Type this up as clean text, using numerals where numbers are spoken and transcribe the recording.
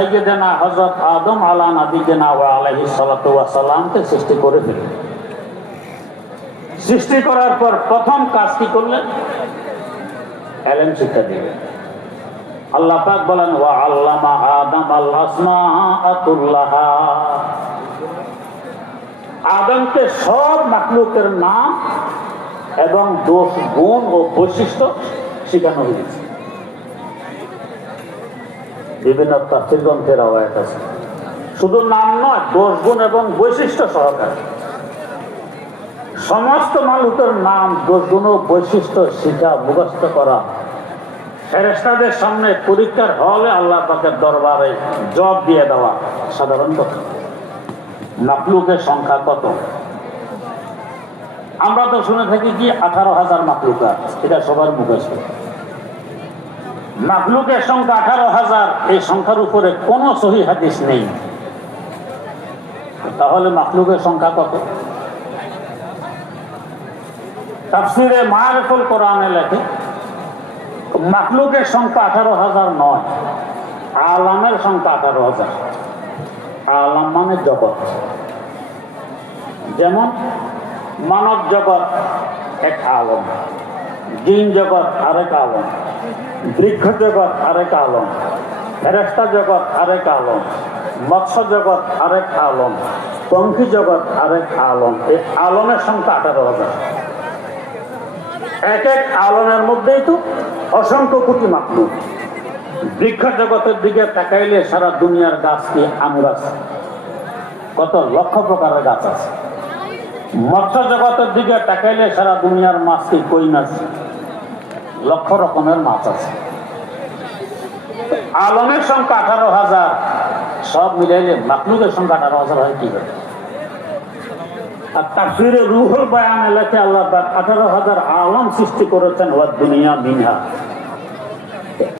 সাইয়্যিদানা হযরত আদম আলা নবিয়িনা ওয়া আলাইহিস সালাতু ওয়াস সালামকে সৃষ্টি করে ফেলেন। সৃষ্টি করার পর প্রথম কাজ কি করলেন? ইলম শিক্ষা দিলেন। আল্লাহ পাক বলেন ওয়া আল্লামা আদম আল আসমাআ কুল্লাহা। আদমকে সব মাখলুকের নাম এবং দোষ গুণ ও বৈশিষ্ট্য শেখানো হয়েছে। বিভিন্ন তাফসীর গ্রন্থের আয়াত আছে, শুধু নাম নয়, দোষ গুণ এবং বৈশিষ্ট্য সহকারে সমস্ত মাখলুকের নাম, দোষ গুণ ও বৈশিষ্ট্য শিখা মুখস্থ করা ফেরেশতাদের সামনে পরীক্ষার হলে আল্লাহ পাকের দরবারে জবাব দিয়ে দেওয়া সাধারণ কথা। মাখলুকের সংখ্যা কত? আমরা তো শুনে থাকি কি 18,000 মাখলুক আছে, এটা সবার মুখস্থ। মাখলুকের সংখ্যা 18,000, এই সংখ্যার উপরে কোনো সহিহ হাদিস নেই। তাহলে মাখলুকের সংখ্যা কত? তাফসীরে মারিফুল কোরআনে লেখে মাখলুকের সংখ্যা 18,000 নয়, আলামের সংখ্যা 18,000। আলাম মানে জগৎ। যেমন মানব জগৎ এক আলম, জিন জগৎ আরেক আলম, বৃক্ষ জগৎ আরেক আলম, ফেরেশতা জগৎ আরেক আলম, মৎস্য জগৎ আরেক আলম, পঙ্খী জগৎ আরেক আলম। এই আলমের সংখ্যা 18,000। এক এক আলমের মধ্যেই তো অসংখ্য কোটি মাখলুক। বৃক্ষ জগতের দিকে তাকাইলে সারা দুনিয়ার গাছ কি আম গাছ, কত লক্ষ প্রকারের গাছ আছে। মৎস্য জগতের দিকে তাকাইলে সারা দুনিয়ার মাছ কি কই মাছ, লক্ষ রকমের মাছ আছে। আলমের সংখ্যা 18,000, সব মিলাইলে মাখলুকের সংখ্যা 18,000 হয় কি করে? আর তাফসীরে রুহুল বায়ানে লেখে আল্লাহ পাক 18,000 আলম সৃষ্টি করেছেন ওয়া দুনিয়া মিনহা।